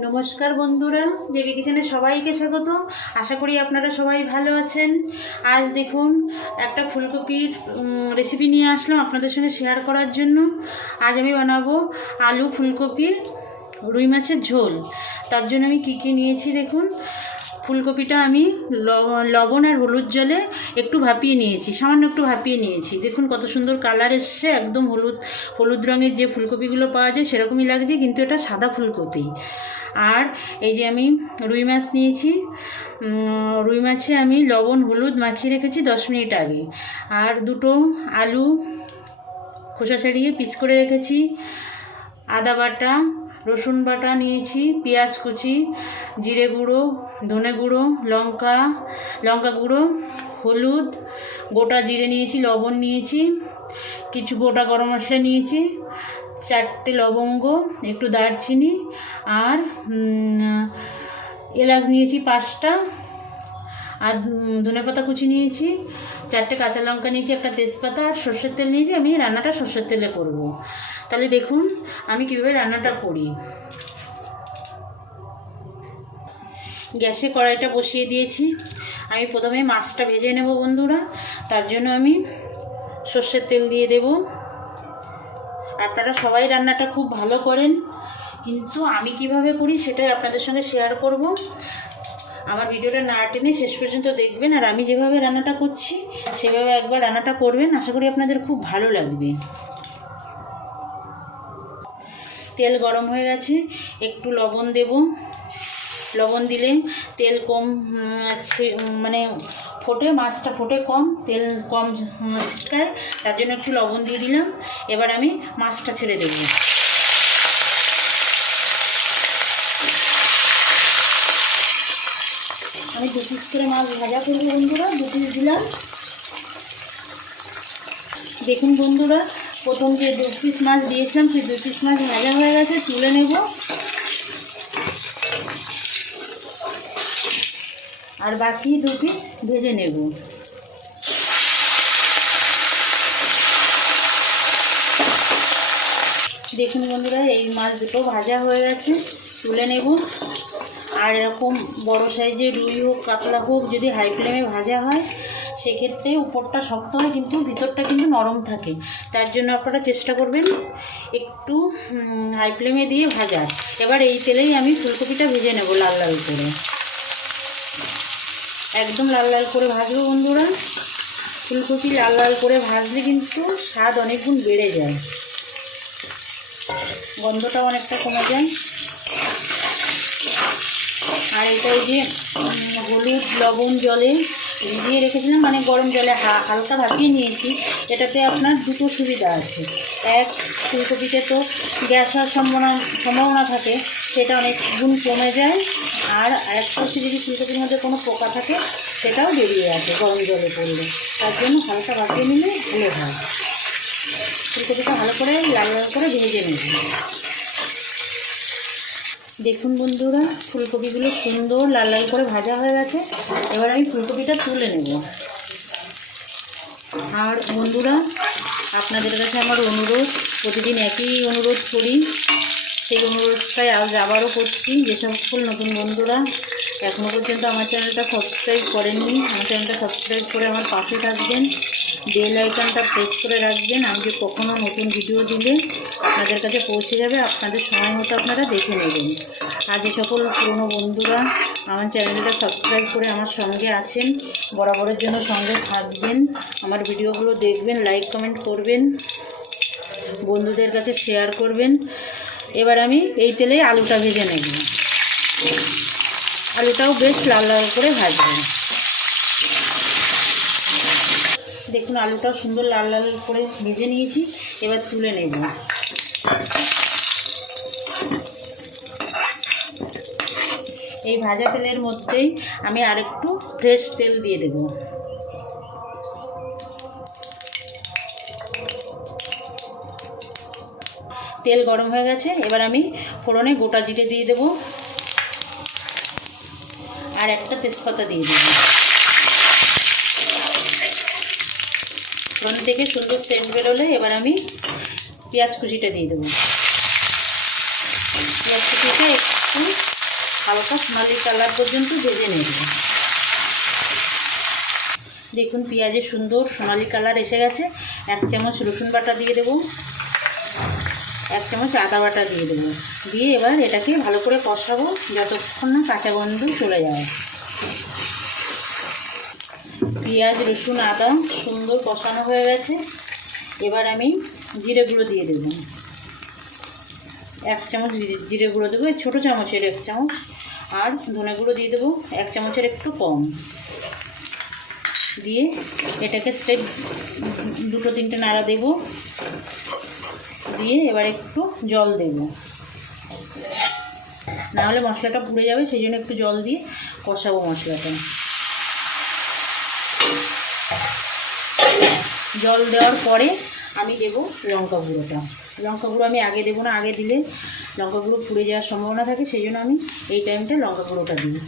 নমস্কার বন্ধুরা, জেবি কিচেনে সবাইকে স্বাগত। আশা করি আপনারা সবাই ভালো আছেন। আজ দেখুন একটা ফুলকপির রেসিপি নিয়ে আসলাম আপনাদের সঙ্গে শেয়ার করার জন্য। আজ আমি বানাবো আলু ফুলকপি রুই মাছের ঝোল। তার জন্য আমি কী কী নিয়েছি দেখুন। ফুলকপিটা আমি লবণ আর হলুদ জলে একটু ভাপিয়ে নিয়েছি, সামান্য একটু ভাপিয়ে নিয়েছি। দেখুন কত সুন্দর কালার এসছে, একদম হলুদ রঙের যে ফুলকপিগুলো পাওয়া যায় সেরকমই লাগছে, কিন্তু এটা সাদা ফুলকপি। আর এই যে আমি রুই মাছ নিয়েছি, রুই মাছে আমি লবণ হলুদ মাখিয়ে রেখেছি 10 মিনিট আগে। আর দুটো আলু খোসা ছাড়িয়ে পিস করে রেখেছি। আদা বাটা, রসুন বাটা নিয়েছি, পেঁয়াজ কুচি, জিরে গুঁড়ো, ধনে গুঁড়ো, লঙ্কা গুঁড়ো, হলুদ, গোটা জিরে নিয়েছি, লবণ নিয়েছি, কিছু গোটা গরম মশলা নিয়েছি, 4টে লবঙ্গ, একটু দারচিনি, আর এলাচ নিয়েছি 5টা, আর ধনেপাতা কুচি নিয়েছি, 4টে কাঁচা লঙ্কা নিয়েছি, একটা তেজপাতা, আর সর্ষের তেল নিয়েছি। আমি রান্নাটা সর্ষের তেলে করব। তাহলে দেখুন আমি কীভাবে রান্নাটা করি। গ্যাসে কড়াইটা বসিয়ে দিয়েছি। আমি প্রথমে মাছটা ভেজে নেব বন্ধুরা। তার জন্য আমি সর্ষের তেল দিয়ে দেব। আপনারা সবাই রান্নাটা খুব ভালো করেন, কিন্তু আমি কিভাবে করি সেটাই আপনাদের সঙ্গে শেয়ার করব। আমার ভিডিওটা না টেনে শেষ পর্যন্ত দেখবেন, আর আমি যেভাবে রান্নাটা করছি সেভাবে একবার রান্নাটা করবেন। আশা করি আপনাদের খুব ভালো লাগবে। তেল গরম হয়ে গেছে, একটু লবণ দেব। লবণ দিলে তেল কম মানে ফোটে, মাছটা ফোটে কম, তেল কম ছিটকায়, তার জন্য একটু লবণ দিয়ে দিলাম। এবার আমি মাছটা ছেড়ে দেব। আমি 2 পিস করে মাছ ভাজা করবো বন্ধুরা, 2 পিস দিলাম। দেখুন বন্ধুরা, প্রথম যে 2 পিস মাছ দিয়েছিলাম সেই 2 পিস মাছ ভাজা হয়ে গেছে, তুলে নেব। আর বাকি 2 পিস ভেজে নেব। দেখুন বন্ধুরা, এই মাছ দুটো ভাজা হয়ে গেছে, তুলে নেব। আর এরকম বড় সাইজের রুই হোক কাতলা হোক, যদি হাই ফ্লেমে ভাজা হয় সেক্ষেত্রে উপরটা শক্ত হয় কিন্তু ভিতরটা কিন্তু নরম থাকে। তার জন্য আপনারা চেষ্টা করবেন একটু হাই ফ্লেমে দিয়ে ভাজার। এবার এই তেলেই আমি ফুলকপিটা ভেজে নেব লাল লাল করে, একদম লাল লাল করে ভাজবো বন্ধুরা। ফুলকপি লাল লাল করে ভাজলে কিন্তু স্বাদ অনেক গুণ বেড়ে যায়, গন্ধটাও অনেকটা কমে যায়। আর এটাই যে হলুদ লবণ জলে ভিজিয়ে রেখেছিলাম, মানে গরম জলে হালকা ভাপিয়ে নিয়েছি। এটাতে আপনার দুটো সুবিধা আছে। এক, ফুলকপিতে তো গ্যাস হওয়ার সম্ভাবনা থাকে, সেটা অনেক গুণ কমে যায়। আর একটা হচ্ছে যদি ফুলকপির মধ্যে কোনো পোকা থাকে সেটাও বেরিয়ে আসে গরম জলে পড়লে। তার জন্য হালকা ভাপিয়ে নিলে ভালো হয়। ফুলকপিটা ভালো করে লাল লাল করে ভেজে নেব। দেখুন বন্ধুরা, ফুলকপিগুলো সুন্দর লাল লাল করে ভাজা হয়ে গেছে। এবার আমি ফুলকপিটা তুলে নেব। আর বন্ধুরা, আপনাদের কাছে আমার অনুরোধ, প্রতিদিন একই অনুরোধ করি, সেই অনুরোধটাই আজ আবারও করছি। যে সকল নতুন বন্ধুরা এখনও পর্যন্ত আমার চ্যানেলটা সাবস্ক্রাইব করেননি, আমার চ্যানেলটা সাবস্ক্রাইব করে আমার পাশে থাকবেন, বেল আইকনটা প্রেস করে রাখবেন। আমি যে কখনও নতুন ভিডিও দিলে আপনাদের কাছে পৌঁছে যাবে, আপনাদের সময় মতো আপনারা দেখে নেবেন। আর যে সকল পুরনো বন্ধুরা আমার চ্যানেলটা সাবস্ক্রাইব করে আমার সঙ্গে আছেন, বরাবরের জন্য সঙ্গে থাকবেন, আমার ভিডিওগুলো দেখবেন, লাইক কমেন্ট করবেন, বন্ধুদের কাছে শেয়ার করবেন। এবার আমি এই তেলে আলুটা ভেজে নেব। আলুটাও বেশ লাল লাল করে ভাজবো। দেখুন আলুটাও সুন্দর লাল লাল করে ভেজে নিয়েছি, এবার তুলে নেব। এই ভাজা তেলের মধ্যেই আমি আরেকটু ফ্রেশ তেল দিয়ে দেব। তেল গরম হয়ে গেছে, এবার আমি ফোড়নে গোটা জিরে দিয়ে দেব, আর একটা তেজপাতা দিয়ে দেব। ফোড়ন থেকে সুন্দর সেন্ট বেরোলে এবার আমি পেঁয়াজ কুচিটা দিয়ে দেবো। রেসিপিটা একটু হালকা সোনালি কালার পর্যন্ত ভেজে নেব। দেখুন পেঁয়াজের সুন্দর সোনালি কালার এসে গেছে। 1 চামচ রসুন বাটা দিয়ে দেবো, 1 চামচ আদা বাটা দিয়ে দেবো। দিয়ে এবার এটাকে ভালো করে কষাবো যতক্ষণ না কাঁচা গন্ধ চলে যায়। পেঁয়াজ রসুন আদা সুন্দর কষানো হয়ে গেছে। এবার আমি জিরে গুঁড়ো দিয়ে দেবো, 1 চামচ জিরে গুঁড়ো দেবো, ছোটো চামচের 1 চামচ। আর ধনে গুঁড়ো দিয়ে দেবো 1 চামচের একটু কম। দিয়ে এটাকে স্টেপ 2-3টে নাড়া দেবো। দিয়ে এবার একটু জল দেব, নাহলে মশলাটা পুড়ে যাবে, সেই জন্য একটু জল দিয়ে কষাবো মশলাটা। জল দেওয়ার পরে আমি দেবো লঙ্কা গুঁড়োটা। লঙ্কা গুঁড়ো আমি আগে দেবো না, আগে দিলে লঙ্কা গুঁড়ো পুড়ে যাওয়ার সম্ভাবনা থাকে, সেই জন্য আমি এই টাইমটা লঙ্কা গুঁড়োটা দিই।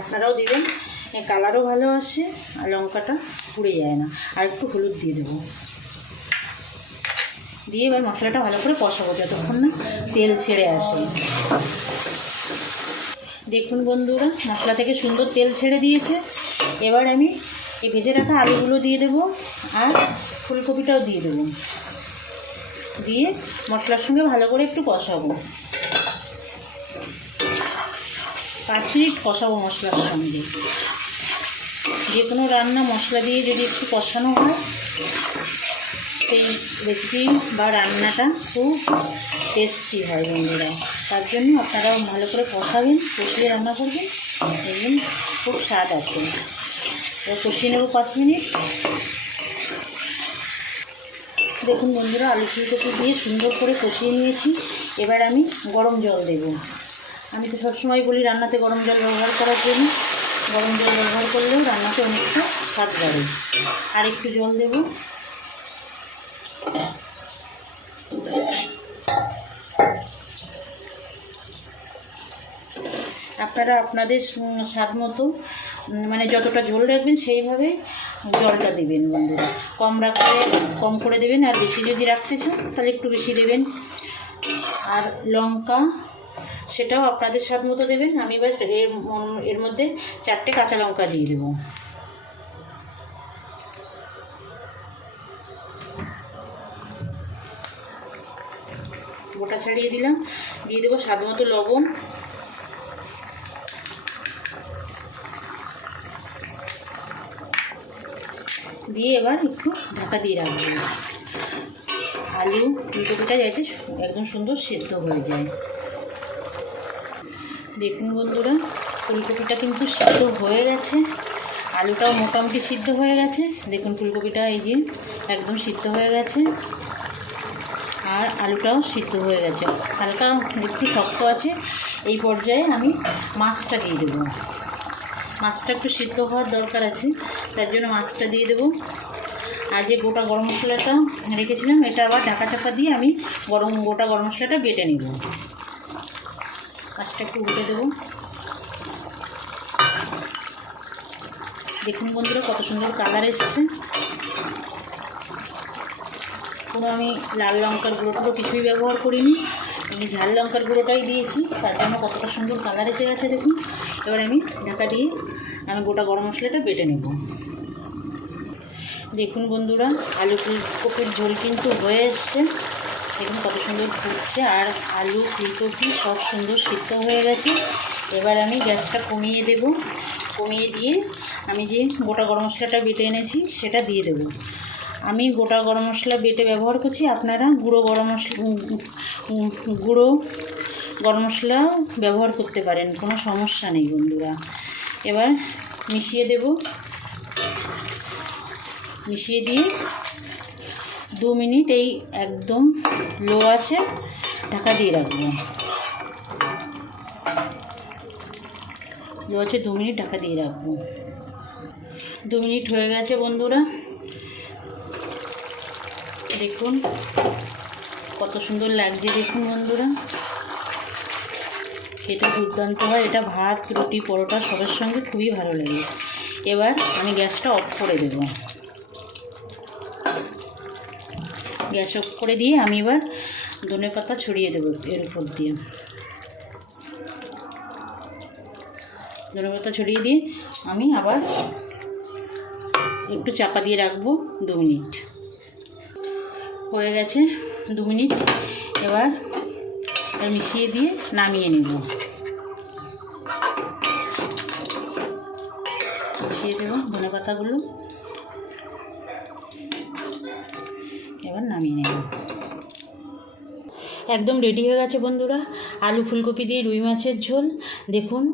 আপনারাও দেবেন, কালারও ভালো আসে আর লঙ্কাটা পুড়ে যায় না। আর একটু হলুদ দিয়ে দেবো। দিয়ে এবার মশলাটা ভালো করে কষাবো যতক্ষণ না তেল ছেড়ে আসে। দেখুন বন্ধুরা, মশলা থেকে সুন্দর তেল ছেড়ে দিয়েছে। এবার আমি এই ভেজে রাখা আলুগুলো দিয়ে দেবো আর ফুলকপিটাও দিয়ে দেবো। দিয়ে মশলার সঙ্গে ভালো করে একটু কষাবো, 5 মিনিট কষাবো মশলার সঙ্গে। যে কোনো রান্না মশলা দিয়ে যদি একটু কষানো হয়, সেই রেসিপি বা রান্নাটা খুব টেস্টি হয় বন্ধুরা। তার জন্য আপনারাও ভালো করে কষাবেন, কষিয়ে রান্না করবেন, দেখবেন খুব স্বাদ আসে। এবার কষিয়ে নেব 5 মিনিট। দেখুন বন্ধুরা, আলু ফুলকপি দিয়ে সুন্দর করে কষিয়ে নিয়েছি। এবার আমি গরম জল দেব। আমি তো সবসময় বলি রান্নাতে গরম জল ব্যবহার করার জন্য। গরম জল ব্যবহার করলেও রান্নাতে অনেকটা স্বাদ বাড়ে। আর একটু জল দেব। আপনারা আপনাদের স্বাদ মতো মানে যতটা ঝোল রাখবেন সেইভাবে জলটা দেবেন বন্ধুরা। কম রাখলে কম করে দেবেন, আর বেশি যদি রাখতে চান তাহলে একটু বেশি দেবেন। আর লঙ্কা সেটাও আপনাদের স্বাদ মতো দেবেন। আমি এবার এর মধ্যে 4টে কাঁচা লঙ্কা দিয়ে দেবো। গোটা ছাড়িয়ে দিলাম। দিয়ে দেবো স্বাদ মতো লবণ। দিয়ে এবার একটু ঢাকা দিয়ে রাখবো। আলু ফুলকপিটা যাতে একদম সুন্দর সেদ্ধ হয়ে যায়। দেখুন বন্ধুরা, ফুলকপিটা কিন্তু সিদ্ধ হয়ে গেছে, আলুটাও মোটামুটি সিদ্ধ হয়ে গেছে। দেখুন ফুলকপিটা এই যে একদম সিদ্ধ হয়ে গেছে, আর আলুটাও সিদ্ধ হয়ে গেছে, হালকা একটু শক্ত আছে। এই পর্যায়ে আমি মাছটা দিয়ে দেবো। মাছটা একটু সিদ্ধ হওয়ার দরকার আছে, তার জন্য মাছটা দিয়ে দেবো। আর যে গোটা গরম মশলাটা রেখেছিলাম, এটা আবার ঢাকা চাপা দিয়ে আমি গোটা গরম মশলাটা বেটে নেব। মাছটা একটু উল্টে দেবো। দেখুন বন্ধুরা, কত সুন্দর কালার এসছে। কোনো আমি লাল লঙ্কার গুঁড়ো কিছুই ব্যবহার করিনি, আমি ঝাল লঙ্কার গুঁড়োটাই দিয়েছি, তার জন্য কতটা সুন্দর কালার এসে গেছে দেখুন। এবার আমি ঢাকা দিয়ে আমি গোটা গরম মশলাটা বেটে নেব। দেখুন বন্ধুরা, আলু ফুলকপির ঝোল কিন্তু হয়ে এসছে। দেখুন কত সুন্দর ফুটছে, আর আলু ফুলকপি সব সুন্দর সিদ্ধ হয়ে গেছে। এবার আমি গ্যাসটা কমিয়ে দেব। কমিয়ে দিয়ে আমি যে গোটা গরম মশলাটা বেটে এনেছি সেটা দিয়ে দেব। আমি গোটা গরম মশলা বেটে ব্যবহার করছি, আপনারা গুঁড়ো গরম মশলা ব্যবহার করতে পারেন, কোনো সমস্যা নেই বন্ধুরা। এবার মিশিয়ে দেব। মিশিয়ে দিয়ে 2 মিনিট এই একদম লো আছে ঢাকা দিয়ে রাখবো। লো আছে 2 মিনিট ঢাকা দিয়ে রাখবো। 2 মিনিট হয়ে গেছে বন্ধুরা। দেখুন কত সুন্দর লাগছে। দেখুন বন্ধুরা, খেতে দুর্দান্ত হয়। এটা ভাত, রুটি, পরোটা সবের সঙ্গে খুবই ভালো লাগে। এবার আমি গ্যাসটা অফ করে দেব। গ্যাস অফ করে দিয়ে আমি এবার ধনেপাতা ছড়িয়ে দেবো এর উপর দিয়ে। ধনেপাতা ছড়িয়ে দিয়ে আমি আবার একটু চাপা দিয়ে রাখবো 2 মিনিট। হয়ে গেছে 2 মিনিট। এবার মিশিয়ে দিয়ে নামিয়ে নেব। মিশিয়ে দেবো ধনেপাতাগুলো, এবার নামিয়ে নেব। একদম রেডি হয়ে গেছে বন্ধুরা, আলু ফুলকপি দিয়ে রুই মাছের ঝোল। দেখুন,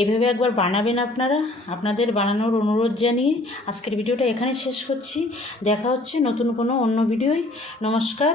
এভাবে একবার বানাবেন আপনারা। আপনাদের বানানোর অনুরোধ জানিয়ে আজকের ভিডিওটা এখানে শেষ করছি। দেখা হচ্ছে নতুন কোনো অন্য ভিডিওয়। নমস্কার।